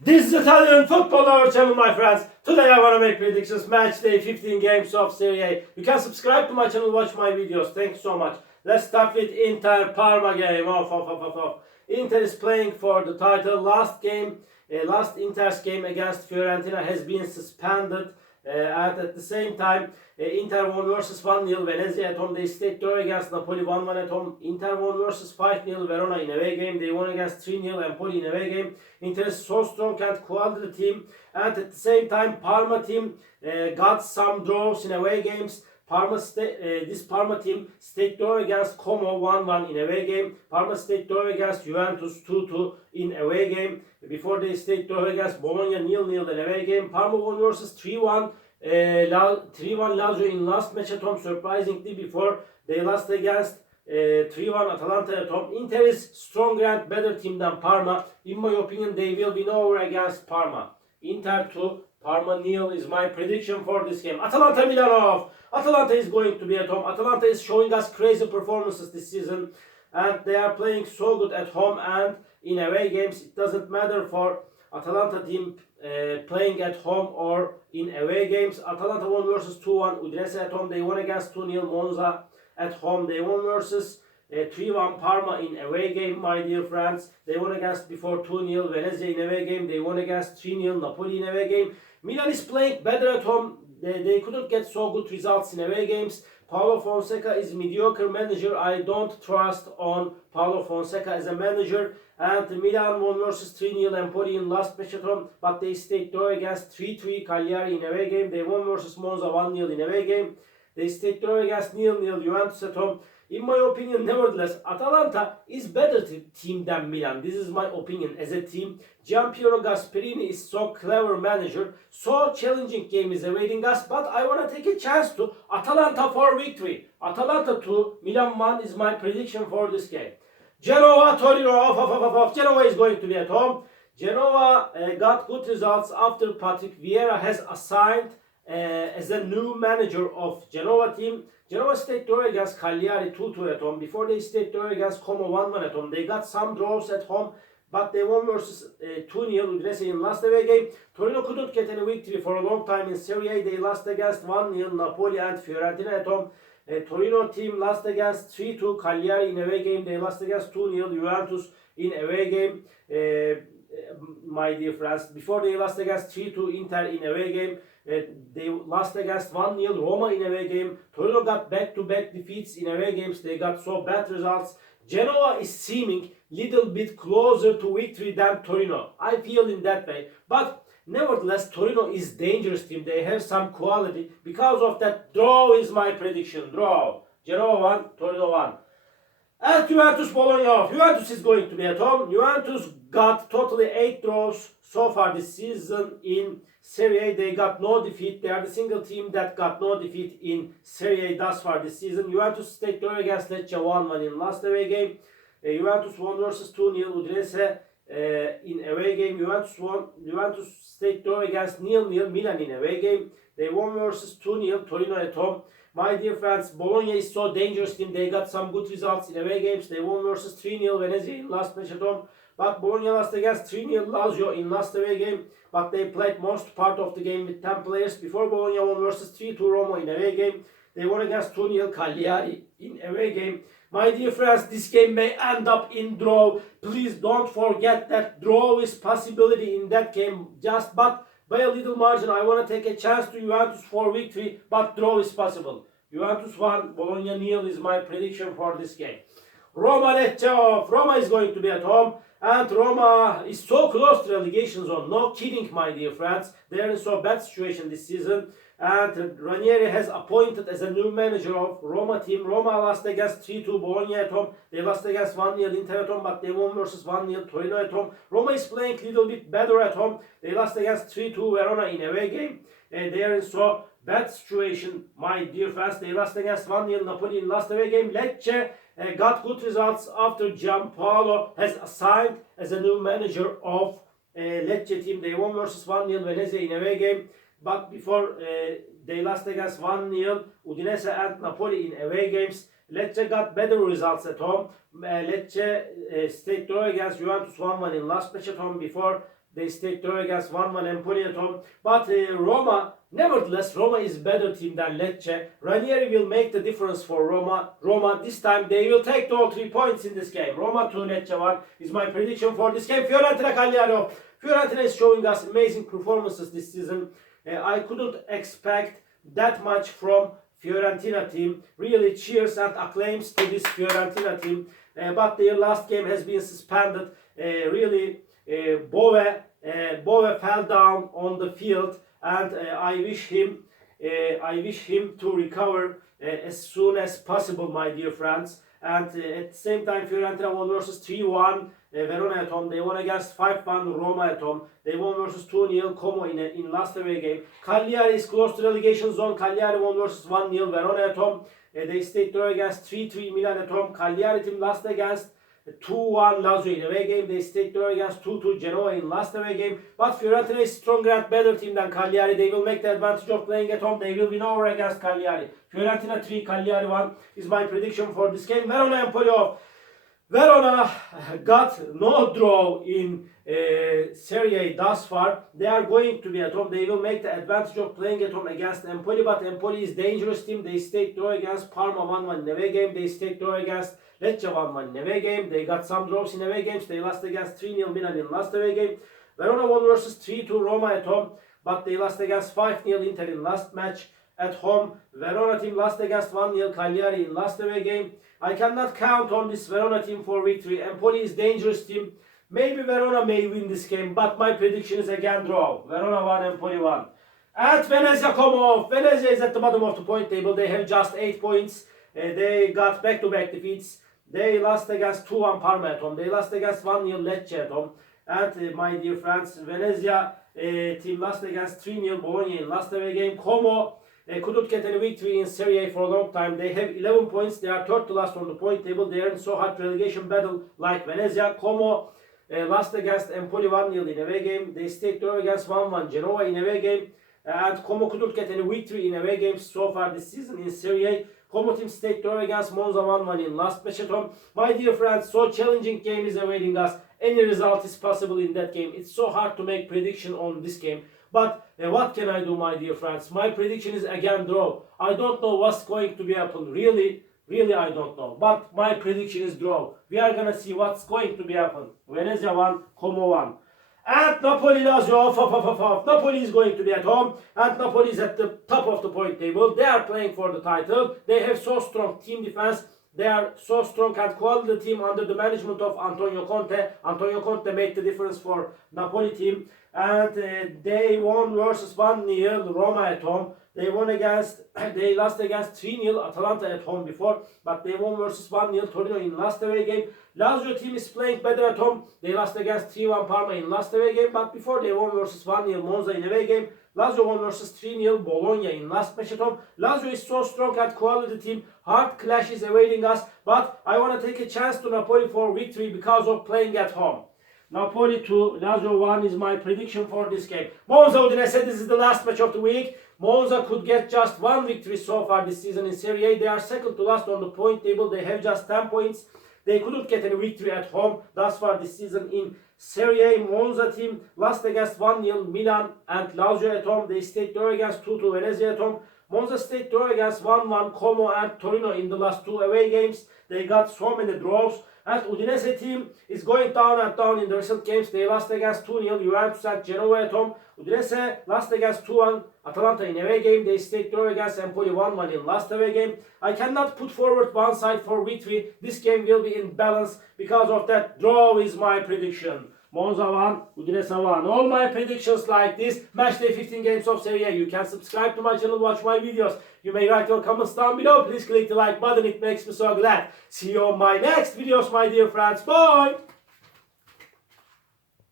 This is Italian football our channel, my friends. Today I want to make predictions. Match day 15 games of Serie. You can subscribe to my channel, watch my videos. Thanks so much. Let's start with Inter Parma game. Inter is playing for the title. Last Inter's game against Fiorentina has been suspended. And at the same time, Inter won versus 1-0. Venezia at home. They stayed draw against Napoli 1-1 at home. Inter won versus 5-0. Verona in away game. They won against 3-0. Empoli in away game. Inter is so strong and quality team. And at the same time, Parma team got some draws in away games. This Parma team stayed draw against Como 1-1 in away game. Parma stayed draw against Juventus 2-2 in away game. Before they stayed draw against Bologna 0-0 in away game. Parma won versus 3-1. 3-1 Lazio in last match at home, surprisingly, before they lost against 3-1 Atalanta at home. Inter is stronger and better team than Parma. In my opinion, they will win over against Parma. Inter 2, Parma 0 is my prediction for this game. Atalanta Milan off. Atalanta is going to be at home. Atalanta is showing us crazy performances this season. And they are playing so good at home and in away games. It doesn't matter for Atalanta team playing at home or in away games. Atalanta won versus 2-1 Udinese at home. They won against 2-0 Monza at home. They won versus 3-1 Parma in away game, my dear friends. They won against before 2-0 Venezia in away game. They won against 3-0 Napoli in away game. Milan is playing better at home. They couldn't get so good results in away games. Paulo Fonseca is mediocre manager. I don't trust on Paulo Fonseca as a manager. And Milan won versus 3-0 Empoli in last match at home, but they stayed draw against 3-3 Cagliari in away game. They won versus Monza 1-0 in away game. They stayed draw against 0-0 Juventus at home. In my opinion, nevertheless, Atalanta is better team than Milan. This is my opinion as a team. Gianpiero Gasperini is so clever manager. So challenging game is awaiting us. But I want to take a chance to Atalanta for victory. Atalanta 2, Milan 1 is my prediction for this game. Genoa, Torino, off. Genoa is going to be at home. Genoa got good results after Patrick Vieira has assigned as a new manager of Genoa team. Genoa stayed draw against Cagliari 2-2 at home. Before they stayed draw against Como 1-1 at home. They got some draws at home, but they won versus 2-0 Udinese in last away game. Torino couldn't get any victory for a long time in Serie. They lost against 1-0 Napoli and Fiorentina at home. Torino team lost against 3-2 Cagliari in away game. They lost against 2-0 Juventus in away game. My dear friends, before they lost against 3-2 Inter in away game. They lost against 1-0 Roma in away game. Torino got back-to-back defeats in away games. They got so bad results. Genoa is seeming little bit closer to victory than Torino. I feel in that way. But nevertheless, Torino is dangerous team. They have some quality. Because of that, draw is my prediction. Draw. Genoa 1, Torino 1. And Juventus Bologna off. Juventus is going to be at home. Juventus got totally 8 draws so far this season in Serie. They got no defeat. They are the single team that got no defeat in Serie thus far this season. Juventus stayed draw against Lecce 1-1 in last away game. Juventus won versus 2-0 Udinese in away game. Juventus stayed draw against 0-0 Milan in away game. They won versus 2-0 Torino at home. My dear friends, Bologna is so dangerous team. They got some good results in away games. They won versus 3-0 Venezia in last match at home. But Bologna lost against 3-0 Lazio in last away game. But they played most part of the game with 10 players. Before Bologna won versus 3-2 Roma in away game. They won against 2-0 Cagliari in away game. My dear friends, this game may end up in draw. Please don't forget that draw is possibility in that game. But by a little margin, I want to take a chance to Juventus for victory, but draw is possible. Juventus 1, Bologna 0 is my prediction for this game. Roma Lecce off. Roma is going to be at home. And Roma is so close to relegation zone. No kidding, my dear friends. They are in so bad situation this season. And Ranieri has appointed as a new manager of Roma team. Roma lost against 3-2 Bologna at home. They lost against 1-0 Inter at home, but they won versus 1-0 Torino at home. Roma is playing a little bit better at home. They lost against 3-2 Verona in away game. And they are in so bad situation, my dear friends. They lost against 1-0 Napoli in last away game. Lecce got good results after Gianpaolo has assigned as a new manager of Lecce team. They won versus 1-0 Venezia in away game. But before they lost against 1-0 Udinese and Napoli in away games. Lecce got better results at home. Lecce stayed draw against Juventus 1-1 in last match at home. Before They stayed draw against 1-1 Empoli at home. But nevertheless, Roma is better team than Lecce. Ranieri will make the difference for Roma. Roma, this time they will take all 3 points in this game. Roma 2, Lecce 1 is my prediction for this game. Fiorentina Cagliari. Fiorentina is showing us amazing performances this season. I couldn't expect that much from Fiorentina team. Really cheers and acclaims to this Fiorentina team. But their last game has been suspended. Bove fell down on the field, and I wish him to recover as soon as possible, my dear friends. And at the same time, Fiorentina won versus 3-1 Verona at home. They won against 5-1 Roma at home. They won versus 2-0 Como in last away game. Cagliari is close to relegation zone. Cagliari won versus 1-0 Verona at home. They stayed draw against 3-3 Milan at home. Cagliari team lost against 2-1 Lazio in away game. They stayed draw against 2-2 Genoa in last away game. But Fiorentina is stronger and better team than Cagliari. They will make the advantage of playing at home. They will win over against Cagliari. Fiorentina 3, Cagliari 1 is my prediction for this game. Verona Empoli off. Verona got no draw in Serie thus far. They are going to be at home. They will make the advantage of playing at home against Empoli, but Empoli is dangerous team. They stayed draw against Parma 1-1 in away game. They stayed draw against Lecce 1-1 in away game. They got some draws in away games. They lost against 3-0 Milan in last away game. Verona won versus 3-2 Roma at home, but they lost against 5-0 Inter in last match at home. Verona team lost against 1-0 Cagliari in last away game. I cannot count on this Verona team for victory. Empoli is dangerous team. Maybe Verona may win this game, but my prediction is again draw. Verona 1, Empoli 1. At Venezia, come off. Venezia is at the bottom of the point table. They have just 8 points. They got back-to-back defeats. They lost against 2-1 Parma at home. They lost against 1-0 Lecce at home. And my dear friends, Venezia team lost against 3-0 Bologna in last away game. Como couldn't get any victory in Serie for a long time. They have 11 points. They are third to last on the point table. They are in so hard relegation battle like Venezia. Como lost against Empoli 1-0 in away game. They stayed draw against 1-1 Genoa in away game. And Como couldn't get any victory in away games so far this season in Serie. Como team stayed draw against Monza 1-1 in last match at home. My dear friends, so challenging game is awaiting us. Any result is possible in that game. It's so hard to make prediction on this game. But what can I do, my dear friends? My prediction is again draw. I don't know what's going to be happen. Really, I don't know. But my prediction is draw. We are gonna see what's going to be happen. Venezia 1, Como 1. And Napoli Lazio off. Napoli is going to be at home. And Napoli is at the top of the point table. They are playing for the title. They have so strong team defense. They are so strong and quality team under the management of Antonio Conte. Antonio Conte made the difference for Napoli team. And they won versus 1-0 Roma at home. They lost against 3-0 Atalanta at home before, but they won versus 1-0 Torino in last away game. Lazio team is playing better at home. They lost against 3-1 Parma in last away game, but before they won versus 1-0 Monza in away game. Lazio won versus 3-0 Bologna in last match at home. Lazio is so strong and quality team. Hard clash is awaiting us, but I want to take a chance to Napoli for victory because of playing at home. Napoli 2, Lazio 1 is my prediction for this game. Monza Udinese, this is the last match of the week. Monza could get just one victory so far this season in Serie A. They are second to last on the point table. They have just 10 points. They couldn't get any victory at home thus far this season in Serie A. Monza team lost against 1-0 Milan and Lazio at home. They stayed draw against 2-2 Venezia at home. Monza stayed draw against 1-1 Como and Torino in the last 2 away games. They got so many draws. And Udinese team is going down and down in the recent games. They lost against 2-0 Juventus and Genoa at home. Udinese lost against 2-1 Atalanta in away game. They stayed draw against Empoli 1-1 in last away game. I cannot put forward one side for victory. This game will be in balance. Because of that, draw is my prediction. Monza 1, Udinese 1. All my predictions like this. Match day 15 games of Serie A. You can subscribe to my channel, watch my videos. You may write your comments down below. Please click the like button. It makes me so glad. See you on my next videos, my dear friends. Bye!